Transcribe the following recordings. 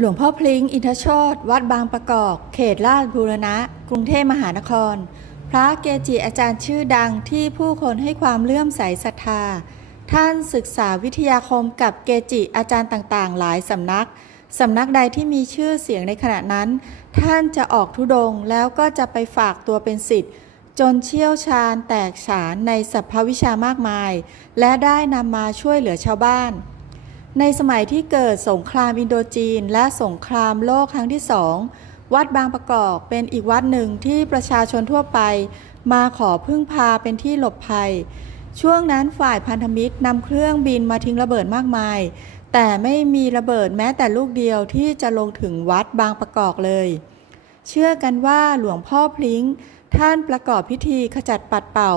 หลวงพ่อพลิงอินทโชตวัดบางประกอบ เขตลาดบูรณะ กรุงเทพมหานคร พระเกจิอาจารย์ชื่อดังที่ผู้คนให้ความเลื่อมใสศรัทธา ท่านศึกษาวิทยาคมกับเกจิอาจารย์ต่างๆ หลายสำนัก สำนักใดที่มีชื่อเสียงในขณะนั้น ท่านจะออกทุดงแล้วก็จะไปฝากตัวเป็นศิษย์จนเชี่ยวชาญแตกฉานในสรรพวิชามากมาย และได้นำมาช่วยเหลือชาวบ้าน ในสมัยที่เกิดสงครามอินโดจีน และสงครามโลกครั้งที่สอง วัดบางประกอบเป็นอีกวัดหนึ่งที่ประชาชนทั่วไป มาขอพึ่งพาเป็นที่หลบภัย ช่วงนั้นฝ่ายพันธมิตรนำเครื่องบินมาทิ้งระเบิดมากมาย แต่ไม่มีระเบิดแม้แต่ลูกเดียวที่จะลงถึงวัดบางประกอบเลย เชื่อกันว่าหลวงพ่อพลิง ท่านประกอบพิธีขจัดปัดเป่า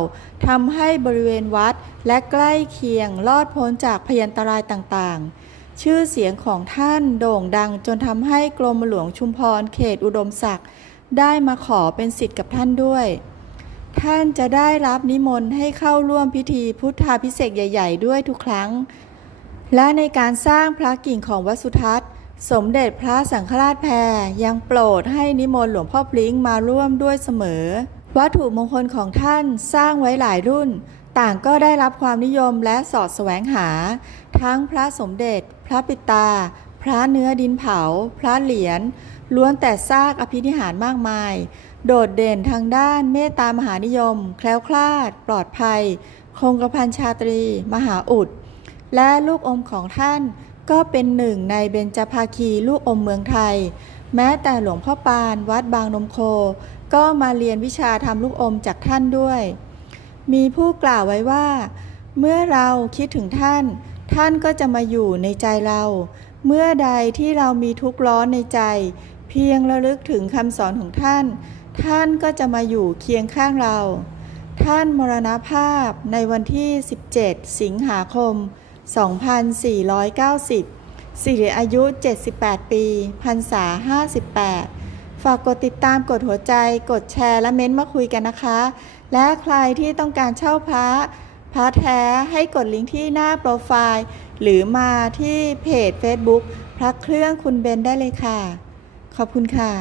ทำให้บริเวณวัดและใกล้เคียงรอดพ้นจากพยันตรายต่างๆ ชื่อเสียงของท่านโด่งดังจนทำให้กรมหลวงชุมพรเขตอุดมศักดิ์ได้มาขอเป็นสิทธิ์กับท่านด้วย ท่านจะได้รับนิมนต์ให้เข้าร่วมพิธีพุทธาพิเศษใหญ่ ๆ ด้วยทุกครั้ง และในการสร้างพระกิ่งของวัดสุทัศน์ สมเด็จพระสังฆราชแพรยังโปรดให้นิมนต์หลวงพ่อพลิงมาร่วมด้วยเสมอ วัตถุมงคลของท่านสร้างไว้หลายรุ่น ต่างก็ได้รับความนิยมและสอดแสวงหา ทั้งพระสมเด็จ พระปิตา พระเนื้อดินเผา พระเหรียญล้วนแต่ซากอภินิหารมากมาย โดดเด่นทางด้านเมตตามหานิยม แคล้วคลาด ปลอดภัย คงกระพันชาตรี มหาอุด และลูกอมของท่าน ก็เป็นหนึ่งในเบญจภาคีลูกอมเมืองไทย แม้แต่หลวงพ่อปานวัดบางนมโค ก็มาเรียนวิชาทำลูกอมจากท่านด้วย มีผู้กล่าวไว้ว่า เมื่อเราคิดถึงท่าน ท่านก็จะมาอยู่ในใจเรา เมื่อใดที่เรามีทุกข์ร้อนในใจ เพียงระลึกถึงคำสอนของท่าน ท่านก็จะมาอยู่เคียงข้างเรา ท่านมรณภาพในวันที่ 17 สิงหาคม 2490 สิริอายุ 78 ปีพรรษา 58 ฝากกดติดตามกดหัวใจ กดแชร์และเม้นต์มาคุยกันนะคะ และใครที่ต้องการเช่าพระพระแท้ให้กดลิงก์ที่หน้าโปรไฟล์ หรือมาที่เพจ Facebook พระเครื่องคุณเบนได้เลยค่ะ ขอบคุณค่ะ